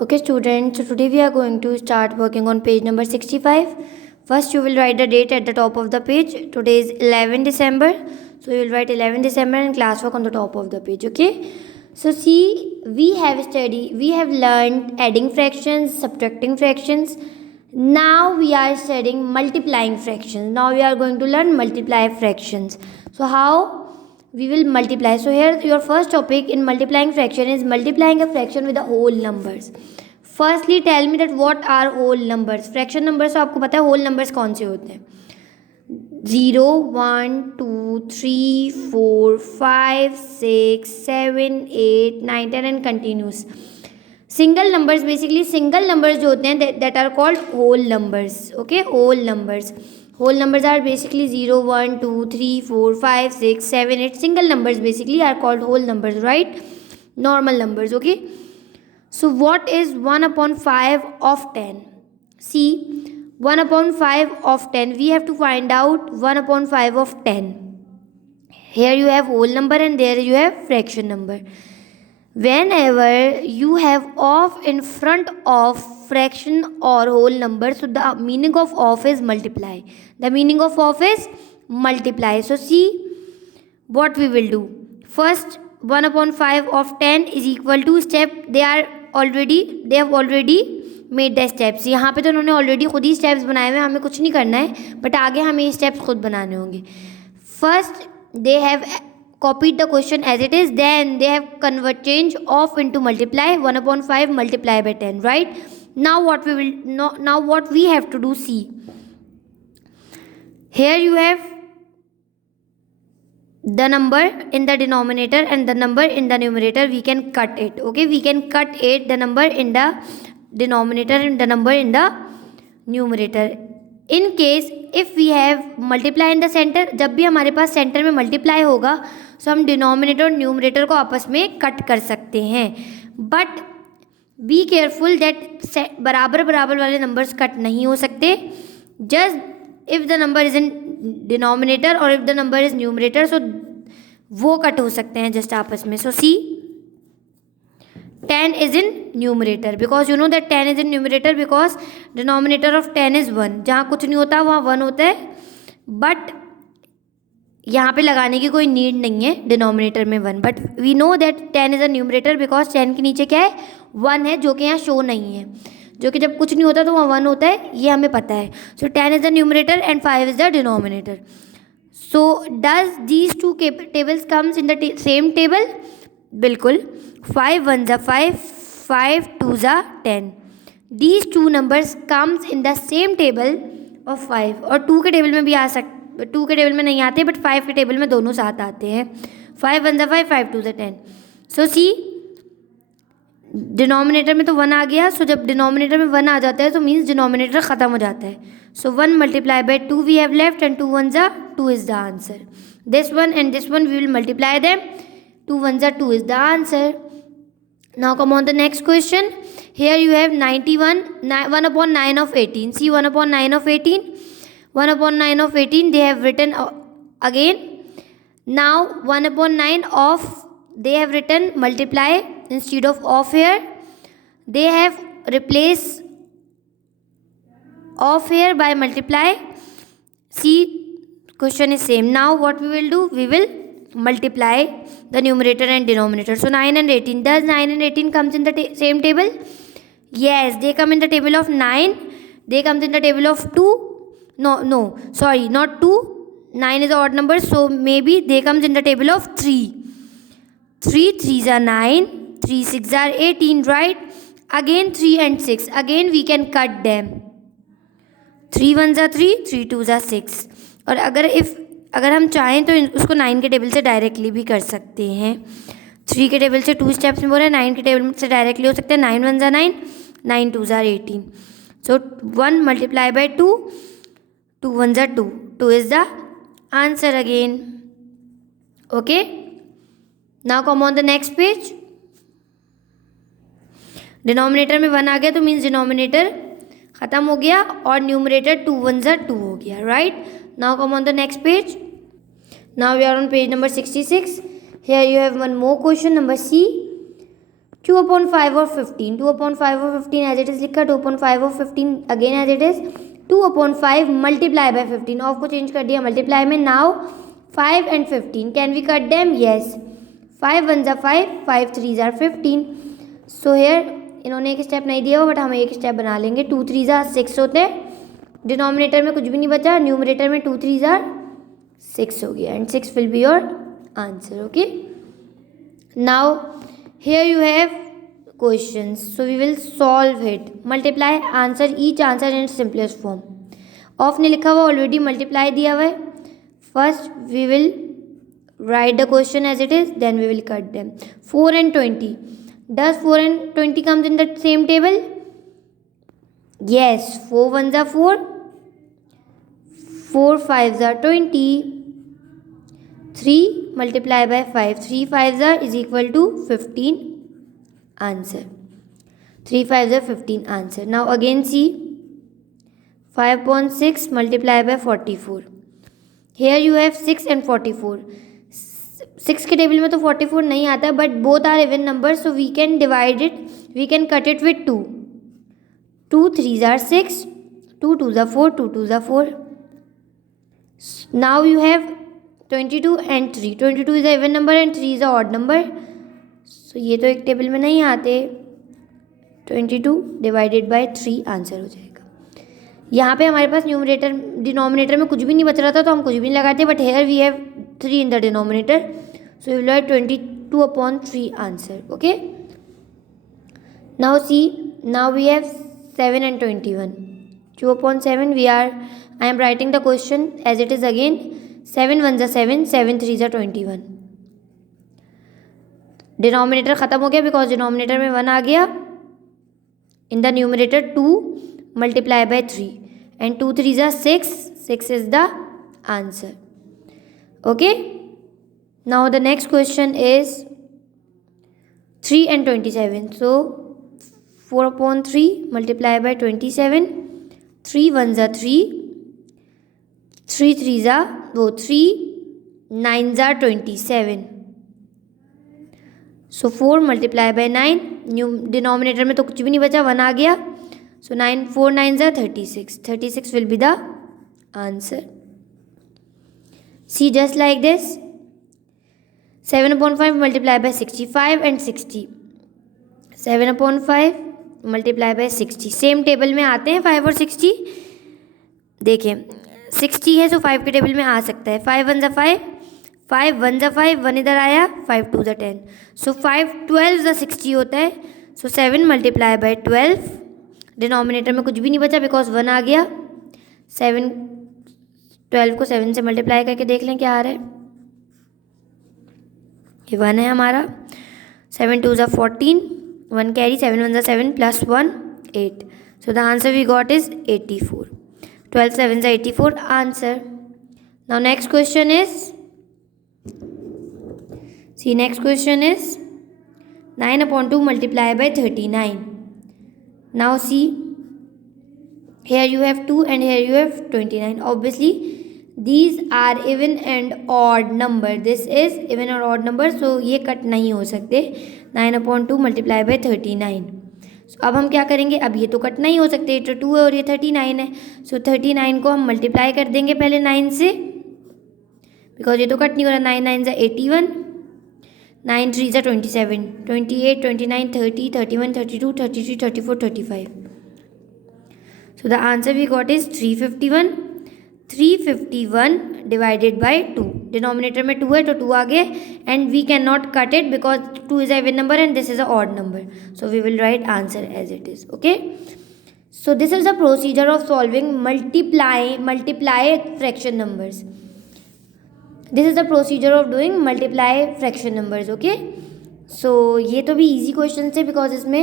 Okay, students, so today we are going to start working on page number 65. First, you will write the date at the top of the page. Today is 11 December. So, you will write 11 December and classwork on the top of the page, okay? So, see, we have learned adding fractions, subtracting fractions. Now, we are studying multiplying fractions. Now, we are going to learn multiply fractions. So, how we will multiply? So here your first topic in multiplying fraction is multiplying a fraction with the whole numbers. Firstly tell me that what are whole numbers. Fraction number तो आपको पता है whole numbers कौन से होते हैं. 0 1 2 3 4 5 6 7 8 9 10 and continues. Single numbers basically single numbers जो होते हैं that are called whole numbers. Okay, whole numbers. Whole numbers are basically 0, 1, 2, 3, 4, 5, 6, 7, 8. Single numbers basically are called whole numbers, right? Normal numbers, okay? So what is 1 upon 5 of 10? See, 1 upon 5 of 10. We have to find out 1 upon 5 of 10. Here you have whole number and there you have fraction number. Whenever you have of in front of fraction or whole number, so the meaning of is multiply. The meaning of is multiply. So see what we will do. First 1 upon 5 of 10 is equal to step. They have already made the steps. यहाँ पे तो उन्होंने already खुद ही steps बनाए हुए हैं, हमें कुछ नहीं करना है, बट आगे हमें ये स्टेप्स खुद बनाने होंगे. First they have copied the question as it is, then they have change of into multiply. 1 upon 5 multiply by 10, right? Now what we have to do, see, here you have the number in the denominator and the number in the numerator. We can cut it, okay? We can cut it, the number in the denominator and the number in the numerator. In case if we have multiply in the center, जब भी हमारे पास centre में multiply होगा सो हम denominator और numerator को आपस में कट कर सकते हैं. बट बी केयरफुल दैट बराबर बराबर वाले नंबर्स कट नहीं हो सकते. Just if the number is in denominator और if the number is numerator, so वो कट हो सकते हैं जस्ट आपस में. सो सी 10 is in numerator because you know that 10 is in numerator because denominator of 10 is 1. जहाँ कुछ नहीं होता वहाँ 1 होता है, बट यहाँ पे लगाने की कोई नीड नहीं है डिनोमिनेटर में 1. But we know that 10 is a numerator because 10 के नीचे क्या है 1 है, जो कि यहाँ शो नहीं है, जो कि जब कुछ नहीं होता तो वहाँ 1 होता है, ये हमें पता है. सो 10 is the numerator and 5 is the denominator. So does these two tables comes in the same table? बिल्कुल. 5 1 5, 5 2 10. These two numbers comes in the same table of 5. और 2 के टेबल में भी आ 2 के टेबल में नहीं आते, बट 5 के टेबल में दोनों साथ आते हैं. 5 1 5, 5 2 10. सो सी डिनोमिनेटर में तो 1 आ गया. सो जब डिनोमिनेटर में 1 आ जाता है तो मीन्स डिनोमिनेटर ख़त्म हो जाता है. So 1 multiply by 2 we have left and 2 1 2 is the answer. This one and this one we will multiply them. 2 1 2 is the answer. Now come on the next question. Here you have 91, 1 upon 9 of 18. See 1 upon 9 of 18. 1 upon 9 of 18 they have written again. Now 1 upon 9 of, they have written multiply instead of here. They have replaced of here by multiply. See, question is same. Now what we will do? We will multiply the numerator and denominator. So 9 and 18. Does 9 and 18 comes in the same table? Yes, they come in the table of 9. They comes in the table of 2. No, sorry, not 2. 9 is an odd number, so maybe they comes in the table of 3. 3 3s are 9. 3 6 are 18, right? Again 3 and 6. Again we can cut them. 3 1s are 3. 3 2s are 6. और अगर हम चाहें तो उसको 9 के table से directly भी कर सकते हैं. 3 के टेबल से 2 स्टेप्स में बोल रहे हैं, 9 के टेबल से डायरेक्टली हो सकते हैं. 9 1 9, 9 2 18. सो 1 multiply by 2, 2 1 2. 2 is the answer again. Okay, now come on the next page. Denominator में 1 आ गया तो मीन्स डिनोमिनेटर ख़त्म हो गया और न्यूमरेटर 2 1 2 हो गया, right? Now come on the next page. Now we are on page number 66. Here you have one more question, number C. 2/5 और 15, 2/5 और 15 एज इट इज लिखा, 2/5 और 15 again as it is, 2/5 multiply by 15, of को change कर दिया multiply में. Now 5 and 15, can we cut them? Yes. 5 1s are 5, 5 3s are 15. So here इन्होंने एक स्टेप नहीं दिया हुआ बट हम एक स्टेप बना लेंगे. 2 3s are 6 होते हैं, डिनोमिनेटर में कुछ भी नहीं बचा, न्यूमरेटर में 2 3s are 6 हो गया, and 6 will be your answer. Okay, now here you have questions, so we will solve it. Multiply, answer each answer in simplest form. Of ने लिखा हुआ ऑलरेडी, मल्टीप्लाई दिया हुआ है. First we will write the question as it is, then we will cut them. 4 and 20, does 4 and 20 comes in the same table? Yes. 4 1s are 4, 4 5s are 20, 3 multiply by 5, 3 5s are is equal to 15 answer. 3 5s are 15 answer. Now again see, 5/6 multiply by 44. Here you have 6 and 44. 6 के table में तो 44 नहीं आता, but both are even number, so we can divide it, we can cut it with 2. 2 3s are 6, 2 2s are 4, 2 2s are 4. Now you have 22 and 3. 22 is a even number and 3 is a odd number. So ये तो एक table में नहीं आते. 22 divided by 3 answer हो जाएगा. यहाँ पे हमारे पास न्यूमरेटर डिनोमिनेटर में कुछ भी नहीं बच रहा था तो हम कुछ भी नहीं लगाते, but here we have 3 in the denominator, so we will write 22/3 answer. Okay, now see, now we have 7 and 21. 2/7 we are, I am writing the question as it is again. 7 1s are 7, 7 3s are 21. Denominator ख़त्म हो गया because denominator में 1 आ गया. In the numerator 2 multiply by 3 and 2 3s are 6, 6 is the answer. Okay, now the next question is 3 and 27. So 4/3 multiply by 27, 3 1s are 3, 3 3s are 3, 9s are 27. So 4 multiply by 9, denominator में तो कुछ भी नहीं बचा, 1 आ गया. So 9 4 9s are 36. 36 will be the answer. See, just like this, 7/5 multiply by 65 and 60. 7/5 multiply by 60. Same table में आते हैं 5 और 60. देखें 60 है सो 5 के टेबल में आ सकता है. 5 1s are 5, 5 1s are 5, 1 इधर आया, 5 2s are 10. So 5 12s are 60 होता है. सो 7 multiply by 12, डिनोमिनेटर में कुछ भी नहीं बचा बिकॉज 1 आ गया. 7 12 को 7 से मल्टीप्लाई करके देख लें क्या आ रहा है. ये 1 है हमारा. 7 2s are 14, 1 carry, 7 1s are 7 plus 1 8. So the answer we got is 84. 12 7s are 84 answer. Now next question is, see, next question is 9/2 multiply by 39. Now see, here you have 2 and here you have 29. Obviously these are even and odd number. This is even or odd number, so ये cut नहीं हो सकते. 9/2 multiply by 39. So अब हम क्या करेंगे, अब ये तो कट नहीं हो सकते, ये तो 2 है और ये 39 है. So 39 को हम मल्टीप्लाई कर देंगे पहले 9 से, बिकॉज ये तो कट नहीं हो रहा. 9 9s are 81, 9 3s are 27, 28 29 30 31 32 33 34 35. So the answer we got is 351. 351 divided by 2. Denominator में 2 है तो 2 आ गए, and we can not cut it because 2 is a even number and this is a odd number. So we will write answer as it is. Okay. So this is the procedure of solving multiply fraction numbers. This is the procedure of doing multiply fraction numbers. Okay. So ये तो भी easy question थे because इसमें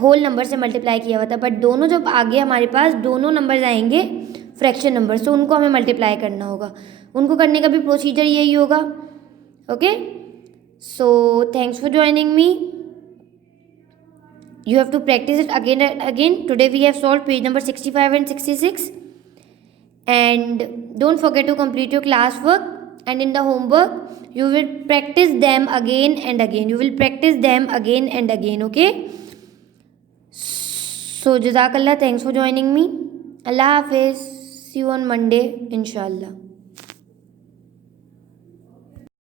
whole number से multiply किया हुआ था, but दोनों जब आगे हमारे पास दोनों नंबर्स आएंगे फ्रैक्शन नंबर, तो उनको हमें मल्टीप्लाई करना होगा. उनको करने का भी प्रोसीजर यही होगा. Okay, so thanks for joining me. You have to practice it again and again. Today we have solved page number 65 and 66. And don't forget to complete your classwork. And in the homework, You will practice them again and again. You will practice them again and again. Okay. So Jazakallah. Thanks for joining me. Allah Hafiz. See you on Monday, inshallah.